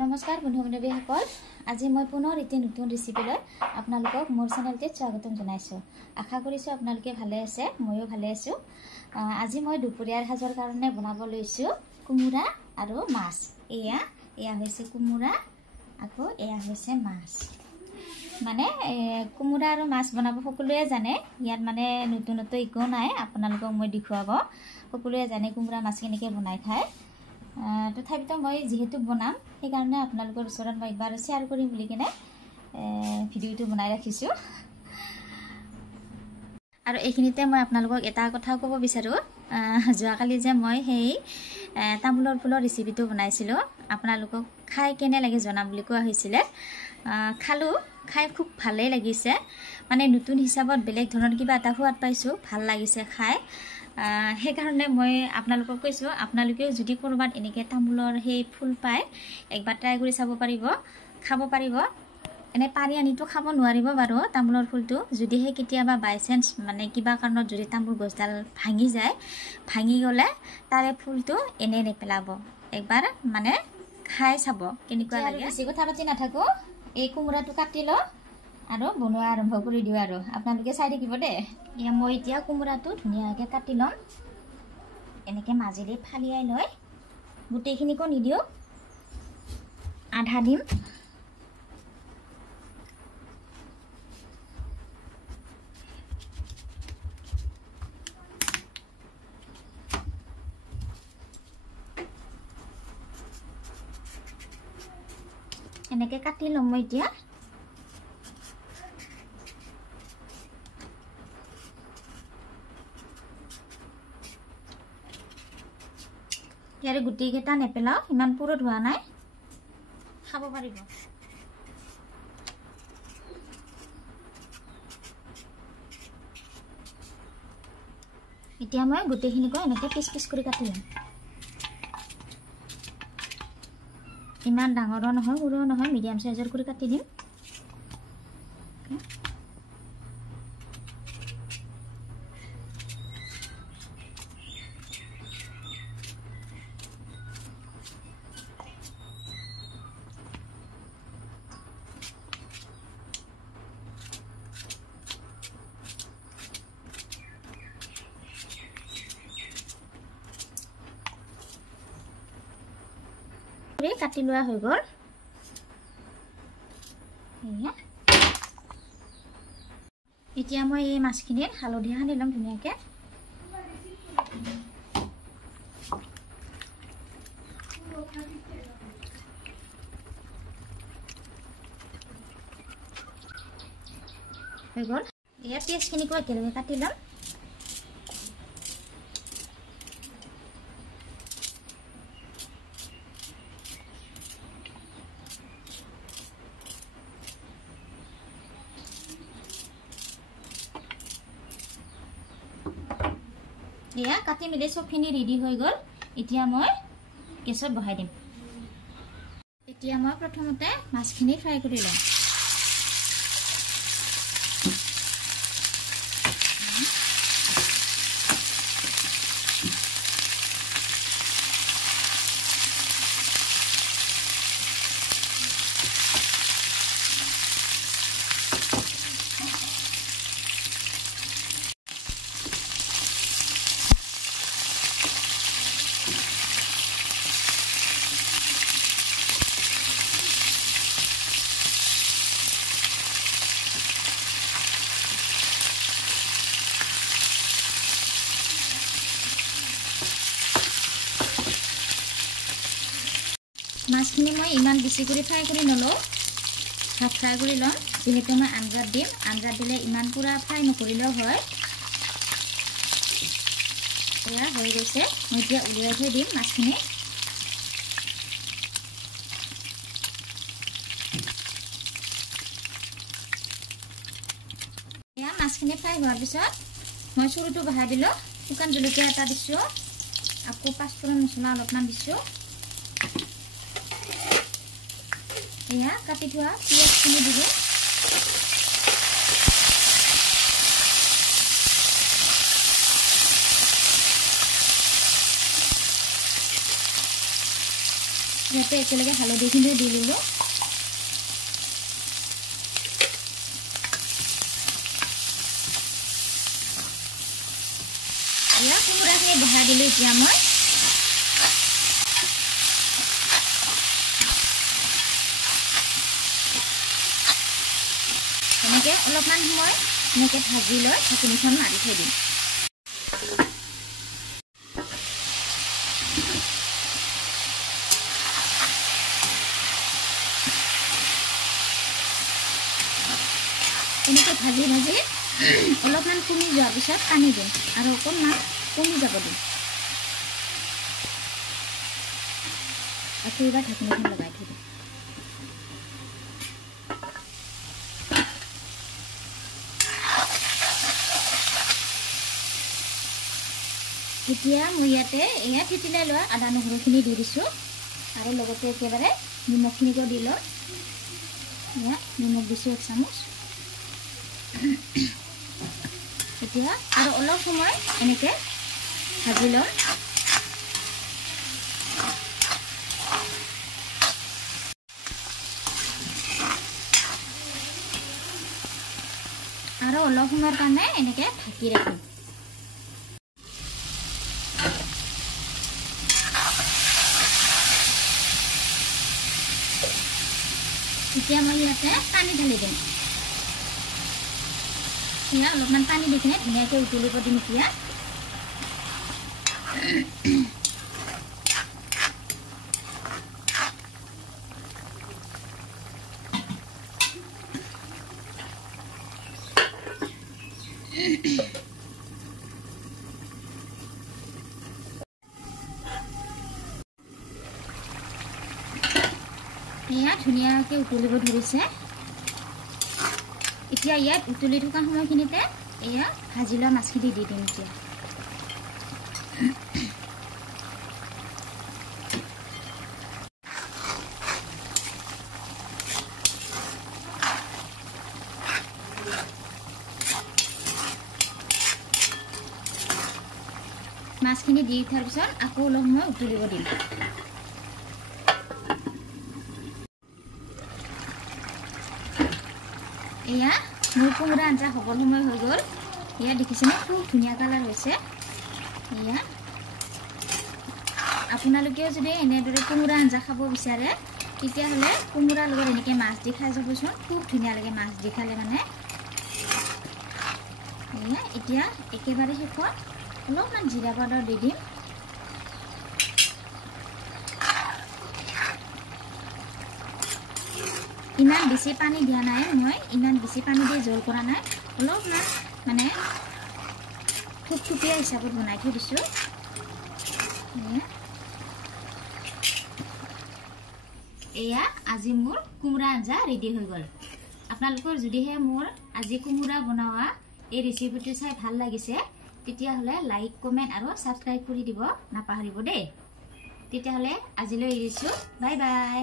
নমস্কাৰ বন্ধু বান্ধৱীসকল, আজি মই পুনৰ এটি নতুন ৰেচিপিলৈ আপোনালোকক মোৰ চেনেলটিত স্বাগতম জনাইছোঁ। আশা কৰিছোঁ আপোনালোকে ভালে আছে, ময়ো ভালে আছোঁ। আজি মই দুপৰীয়াৰ সাজৰ কাৰণে বনাব লৈছোঁ কোমোৰা আৰু মাছ। এয়া হৈছে কোমোৰা, আকৌ এয়া হৈছে মাছ। মানে কোমোৰা আৰু মাছ বনাব সকলোৱে জানে, ইয়াত মানে নতুনত্ব একো নাই। আপোনালোকক মই দেখুৱাব, সকলোৱে জানে কোমোৰা মাছ কেনেকৈ বনাই খায়। তথাপিতো মই যিহেতু বনাম সেইকাৰণে আপোনালোকৰ ওচৰত মই একবাৰ শ্বেয়াৰ কৰিম বুলি কিনে ভিডিঅ'টো বনাই ৰাখিছোঁ। আৰু এইখিনিতে মই আপোনালোকক এটা কথা ক'ব বিচাৰোঁ, যোৱাকালি যে মই সেই তামোলৰ ফুলৰ ৰেচিপিটো বনাইছিলোঁ, আপোনালোকক খাই কেনে লাগে জনাম বুলি কোৱা হৈছিলে। খালোঁ, খাই খুব ভালেই লাগিছে। মানে নতুন হিচাপত বেলেগ ধৰণৰ কিবা এটা সোৱাদ পাইছোঁ, ভাল লাগিছে খাই। সেইকাৰণে মই আপোনালোকক কৈছোঁ, আপোনালোকেও যদি ক'ৰবাত এনেকৈ তামোলৰ সেই ফুল পায় একবাৰ ট্ৰাই কৰি চাব পাৰিব, খাব পাৰিব। এনে পাৰি আনিতো খাব নোৱাৰিব বাৰু তামোলৰ ফুলটো, যদিহে কেতিয়াবা বাই চান্স মানে কিবা কাৰণত যদি তামোল গছডাল ভাঙি যায়, ভাঙি গ'লে তাৰে ফুলটো এনেই নেপেলাব, একবাৰ মানে খাই চাব কেনেকুৱা লাগে। বেছি কথা পাতি নাথাকোঁ, এই কোমোৰাটো কাটি লওঁ আৰু বনোৱা আৰম্ভ কৰি দিওঁ। আৰু আপোনালোকে চাই থাকিব দেই। মই এতিয়া কোমোৰাটো ধুনীয়াকৈ কাটি ল'ম, এনেকৈ মাজেদি ফালিয়াই লৈ গোটেইখিনিকো নিদিওঁ, আধা দিম। এনেকৈ কাটি ল'ম মই এতিয়া। ইয়াৰে গুটিকেইটা নেপেলাওঁ, ইমান পুৰত হোৱা নাই, খাব পাৰিব। এতিয়া মই গোটেইখিনিকো এনেকৈ পিচ পিচ কৰি কাটি ল'ম। ইমান ডাঙৰো নহয়, সৰুও নহয়, মিডিয়াম চাইজৰ কৰি কাটি দিম। কাটি লোৱা হৈ গ'ল। এতিয়া মই এই মাছখিনিত হালধি সানি ল'ম ধুনীয়াকৈ। হৈ গ'ল। এয়া পিঁয়াজখিনিকো একেলগে কাটি ল'ম। এয়া কাটি মেলি চবখিনি ৰেডি হৈ গ'ল। এতিয়া মই গেছত বহাই দিম। এতিয়া মই প্ৰথমতে মাছখিনি ফ্ৰাই কৰি ল'ম। মাছখিনি মই ইমান বেছি কৰি ফ্ৰাই কৰি নলওঁ, হাফ ফ্ৰাই কৰি ল'ম, যিহেতু মই আঞ্জাত দিম। আঞ্জাত দিলে ইমান পূৰা ফ্ৰাই নকৰিলেও হয়। এয়া হৈ গৈছে, মই এতিয়া উলিয়াই থৈ দিম মাছখিনি। এয়া মাছখিনি ফ্ৰাই হোৱাৰ পিছত মই চৰুটো বহাই দিলোঁ, শুকান জলকীয়া এটা দিছোঁ, আকৌ পাঁচফোৰণ মছলা অলপমান দিছোঁ। এয়া কাটি থোৱা পিঁয়াজখিনি দিলোঁ। ইয়াতে একেলগে হালধিখিনি দি দিলোঁ। এয়া কোমোৰাখিনি বহাই দিলোঁ। এতিয়া মই এনেকৈ অলপমান সময় এনেকৈ ভাজি লৈ ঢাকনিখন মাৰি থৈ দিম। এনেকৈ ভাজি ভাজি অলপমান কমি যোৱাৰ পিছত পানী দিম আৰু অকণমান কমি যাব দিম। আকৌ এবাৰ ঢাকনিখন লগাই থৈ দিম। এতিয়া মই ইয়াতে এয়া থেতিলাই লোৱা আদা নহৰুখিনি দি দিছোঁ আৰু লগতে একেবাৰে নিমখখিনিকো দি লওঁ। এয়া নিমখ দিছোঁ 1 চামুচ। এতিয়া আৰু অলপ সময় এনেকৈ ভাজি লওঁ। আৰু অলপ সময়ৰ কাৰণে এনেকৈ ঢাকি ৰাখিম। এতিয়া মই ইয়াতে পানী ঢালি দিম। এয়া অলপমান পানী দি কিনে ধুনীয়াকৈ উতলিব দিম। এতিয়া এয়া ধুনীয়াকৈ উতলিব ধৰিছে। এতিয়া ইয়াত উতলি থকা সময়খিনিতে এয়া ভাজি লোৱা মাছখিনি দি দিম। এতিয়া মাছখিনি দি থোৱাৰ পিছত আকৌ অলপ সময় উতলিব দিম। এয়া মোৰ কোমোৰা আঞ্জা হ'বৰ সময় হৈ গ'ল। এয়া দেখিছেনে খুব ধুনীয়া কালাৰ হৈছে। এয়া আপোনালোকেও যদি এনেদৰে কোমোৰা আঞ্জা খাব বিচাৰে তেতিয়াহ'লে কোমোৰাৰ লগত এনেকৈ মাছ দি খাই যাবচোন। খুব ধুনীয়া লাগে মাছ দি খালে মানে। এয়া এতিয়া একেবাৰে শেষত অলপমান জিৰা পাউডাৰ দি দিম। ইমান বেছি পানী দিয়া নাই, মই ইমান বেছি পানী দি জোল কৰা নাই। অলপমান মানে থুপথুপীয়া হিচাপত বনাই থৈ দিছোঁ। এয়া আজি মোৰ কোমোৰা আঞ্জা ৰেডি হৈ গ'ল। আপোনালোকৰ যদিহে মোৰ আজি কোমোৰা বনোৱা এই ৰেচিপিটো চাই ভাল লাগিছে তেতিয়াহ'লে লাইক কমেণ্ট আৰু ছাবস্ক্ৰাইব কৰি দিব নাপাহৰিব দেই। তেতিয়াহ'লে আজিলৈ এৰিছোঁ। Bye bye.